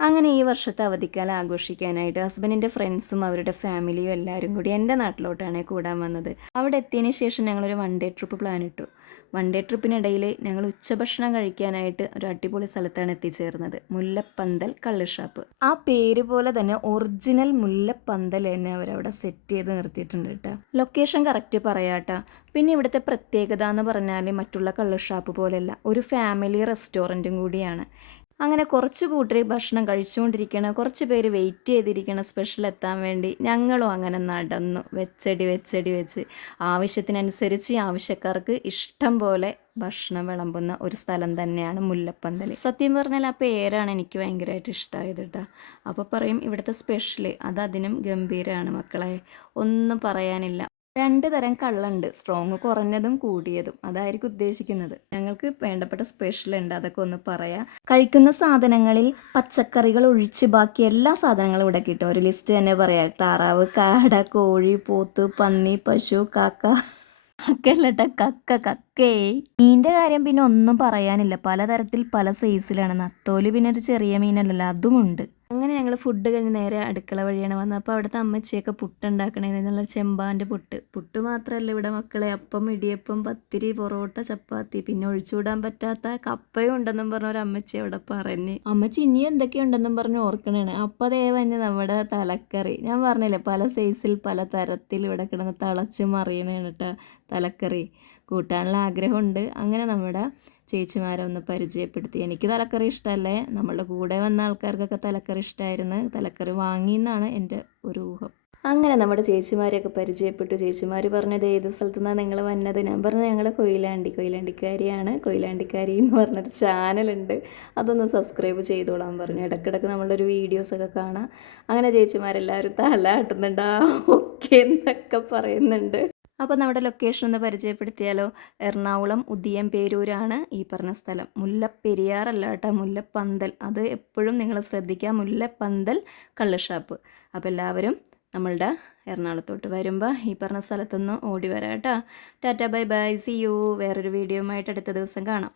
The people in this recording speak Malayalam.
അങ്ങനെ ഈ വർഷത്തെ അവധിക്കാലം ആഘോഷിക്കാനായിട്ട് ഹസ്ബൻഡിൻ്റെ ഫ്രണ്ട്സും അവരുടെ ഫാമിലിയും എല്ലാവരും കൂടി എൻ്റെ നാട്ടിലോട്ടാണ് കൂടാൻ വന്നത്. അവിടെ എത്തിയതിന് ശേഷം ഞങ്ങളൊരു വൺ ഡേ ട്രിപ്പ് പ്ലാൻ ഇട്ടു. വൺ ഡേ ട്രിപ്പിനിടയിൽ ഞങ്ങൾ ഉച്ചഭക്ഷണം കഴിക്കാനായിട്ട് ഒരു അടിപൊളി സ്ഥലത്താണ് എത്തിച്ചേർന്നത്. മുല്ലപ്പന്തൽ കള്ളുഷാപ്പ്. ആ പേര് പോലെ തന്നെ ഒറിജിനൽ മുല്ലപ്പന്തൽ തന്നെ അവരവിടെ സെറ്റ് ചെയ്ത് നിർത്തിയിട്ടുണ്ട് കേട്ടോ. ലൊക്കേഷൻ കറക്റ്റ് പറയാട്ടോ. പിന്നെ ഇവിടുത്തെ പ്രത്യേകത എന്ന് പറഞ്ഞാൽ മറ്റുള്ള കള്ളുഷാപ്പ് പോലെയല്ല, ഒരു ഫാമിലി റെസ്റ്റോറൻറ്റും കൂടിയാണ്. അങ്ങനെ കുറച്ച് കൂട്ടർ ഭക്ഷണം കഴിച്ചുകൊണ്ടിരിക്കണം, കുറച്ച് പേര് വെയിറ്റ് ചെയ്തിരിക്കണം സ്പെഷ്യൽ എത്താൻ വേണ്ടി. ഞങ്ങളും അങ്ങനെ നടന്നു വെച്ച് ആവശ്യത്തിനനുസരിച്ച് ആവശ്യക്കാർക്ക് ഇഷ്ടം പോലെ ഭക്ഷണം വിളമ്പുന്ന ഒരു സ്ഥലം തന്നെയാണ് മുല്ലപ്പന്തൽ. സത്യം പറഞ്ഞാൽ ആ പേരാണ് എനിക്ക് ഭയങ്കരമായിട്ട് ഇഷ്ടമായത് കേട്ടോ. അപ്പോൾ പറയും ഇവിടുത്തെ സ്പെഷ്യൽ അത് അതിനും ഗംഭീരമാണ് മക്കളെ, ഒന്നും പറയാനില്ല. രണ്ട് തരം കള്ളുണ്ട്, സ്ട്രോങ് കുറഞ്ഞതും കൂടിയതും. അതായിരിക്കും ഉദ്ദേശിക്കുന്നത്. ഞങ്ങൾക്ക് വേണ്ടപ്പെട്ട സ്പെഷ്യൽ ഉണ്ട്, അതൊക്കെ ഒന്ന് പറയാം. കഴിക്കുന്ന സാധനങ്ങളിൽ പച്ചക്കറികൾ ഒഴിച്ച് ബാക്കി എല്ലാ സാധനങ്ങളും ഇവിടെ കിട്ടും. ഒരു ലിസ്റ്റ് തന്നെ പറയാം: താറാവ്, കാട, കോഴി, പോത്ത്, പന്നി, പശു, കാക്ക. കക്കല്ലട്ട, കക്കേ. മീനിൻ്റെ കാര്യം പിന്നെ ഒന്നും പറയാനില്ല, പലതരത്തിൽ പല സൈസിലാണ്. നത്തോലി പിന്നെ ഒരു ചെറിയ മീനല്ലല്ലോ, അതുമുണ്ട്. അങ്ങനെ ഞങ്ങൾ ഫുഡ് കഴിഞ്ഞ് നേരെ അടുക്കള വഴിയാണ് വന്നത്. അപ്പോൾ അവിടുത്തെ അമ്മച്ചിയൊക്കെ പുട്ടുണ്ടാക്കണേ, എന്നുള്ള ചെമ്പാൻ്റെ പുട്ട് മാത്രമല്ല ഇവിടെ മക്കളെ, അപ്പം, ഇടിയപ്പം, പത്തിരി, പൊറോട്ട, ചപ്പാത്തി, പിന്നെ ഒഴിച്ചുകൂടാൻ പറ്റാത്ത കപ്പയും ഉണ്ടെന്നും പറഞ്ഞ ഒരു അമ്മച്ചി അവിടെ പറഞ്ഞ്. അമ്മച്ചി ഇനിയും എന്തൊക്കെയുണ്ടെന്നും പറഞ്ഞ് ഓർക്കണേണ്. അപ്പോൾ അതേ തന്നെ നമ്മുടെ തലക്കറി. ഞാൻ പറഞ്ഞില്ലേ, പല സൈസിൽ പല തരത്തിൽ ഇവിടെ കിടന്ന് തിളച്ച് മറിയണേണ് കേട്ടോ തലക്കറി. കൂട്ടാനുള്ള ആഗ്രഹമുണ്ട്. അങ്ങനെ നമ്മുടെ ചേച്ചിമാരെ ഒന്ന് പരിചയപ്പെടുത്തി. എനിക്ക് തലക്കറി ഇഷ്ടമല്ലേ, നമ്മളുടെ കൂടെ വന്ന ആൾക്കാർക്കൊക്കെ തലക്കറി ഇഷ്ടമായിരുന്നു. തലക്കറി വാങ്ങിയെന്നാണ് എൻ്റെ ഒരു ഊഹം. അങ്ങനെ നമ്മുടെ ചേച്ചിമാരെയൊക്കെ പരിചയപ്പെട്ടു. ചേച്ചിമാർ പറഞ്ഞത് ഏത് സ്ഥലത്തു നിന്നാണ് നിങ്ങൾ വന്നത്? ഞാൻ പറഞ്ഞു ഞങ്ങൾ കൊയിലാണ്ടിക്കാരിയാണ്. കൊയിലാണ്ടിക്കാരി എന്ന് പറഞ്ഞൊരു ചാനലുണ്ട്, അതൊന്ന് സബ്സ്ക്രൈബ് ചെയ്തോളാൻ പറഞ്ഞു. ഇടയ്ക്കിടയ്ക്ക് നമ്മളുടെ ഒരു വീഡിയോസൊക്കെ കാണാം. അങ്ങനെ ചേച്ചിമാരെല്ലാവരും തല ആട്ടുന്നുണ്ട്, ഓക്കെ എന്നൊക്കെ പറയുന്നുണ്ട്. അപ്പോൾ നമ്മുടെ ലൊക്കേഷൻ ഒന്ന് പരിചയപ്പെടുത്തിയാലോ. എറണാകുളം ഉദിയംപേരൂരാണ് ഈ പറഞ്ഞ സ്ഥലം. മുല്ലപ്പെരിയാറല്ല കേട്ടോ, മുല്ലപ്പന്തൽ. അത് എപ്പോഴും നിങ്ങൾ ശ്രദ്ധിക്കുക, മുല്ലപ്പന്തൽ കള്ളുഷാപ്പ്. അപ്പോൾ എല്ലാവരും നമ്മളുടെ എറണാകുളത്തോട്ട് വരുമ്പോൾ ഈ പറഞ്ഞ സ്ഥലത്തൊന്ന് ഓടി വരാം കേട്ടോ. Tata, bye bye, see you. വേറൊരു വീഡിയോയുമായിട്ട് അടുത്ത ദിവസം കാണാം.